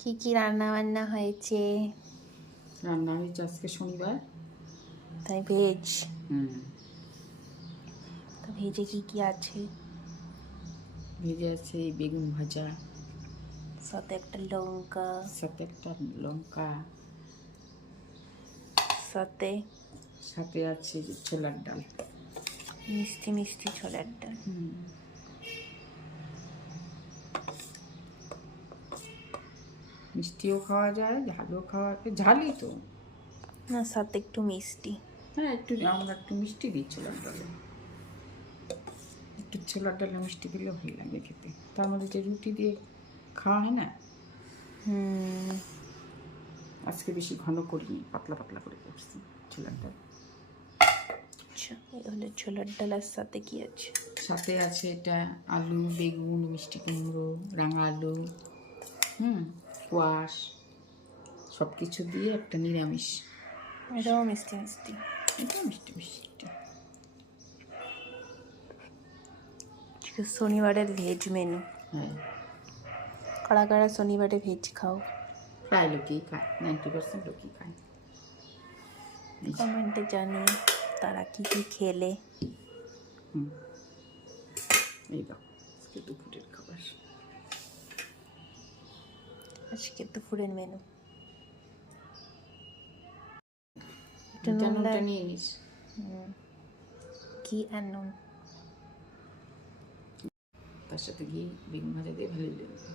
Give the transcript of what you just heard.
কি রান্না বান্না হয়েছে? রান্না হয়েছে আজকে শনিবার, তাই ভেজ। হুম। তো ভেজে কি আছে? ভেজে আছে এই বেগুন ভাজা, সাথে একটা লঙ্কা, সাথে একটা লঙ্কা, সাথে সাথে আছে যে ছোলার ডাল, মিষ্টি মিষ্টি ছোলার ডাল। মিষ্টিও খাওয়া যায়, ঝালও খাওয়া যায়। ঝালই তো, না, সাথে একটু মিষ্টি। হ্যাঁ একটু, আমরা একটু মিষ্টি দিই ছোলার ডালে, একটু ছোলার ডালে মিষ্টি দিলে ভালো লাগে খেতে। তার মধ্যে যে রুটি দিয়ে খাওয়া হয় না, আজকে বেশি ঘন করিনি, পাতলা পাতলা করে করছি ছোলার ডাল। আচ্ছা, এই হলো ছোলার ডাল। আর সাথে কি আছে? সাথে আছে এটা আলু, বেগুন, মিষ্টি কুমড়ো, রাঙা আলু, কোয়াশ, সব কিছু দিয়ে একটা নিরামিষ। এটাও মিষ্টি মিষ্টি। এটা মিষ্টি মিষ্টি। আজকে শনিবারের ভেজ মেনু। হ্যাঁ, কারা কারা শনিবারে ভেজ খাও? প্রায় লোকই খায়, 90% লোকই খায়। কমেন্টে জানিয়ে তারা কি কি খেলে। এই দাও আজকে দুপুরের খাবার। আজকে দুপুরের মেনু নুনটা নিয়ে নিস। কি আর নুন। তার সাথে গিয়ে বেগুন ভাজা দিয়ে ভালোই লাগবে।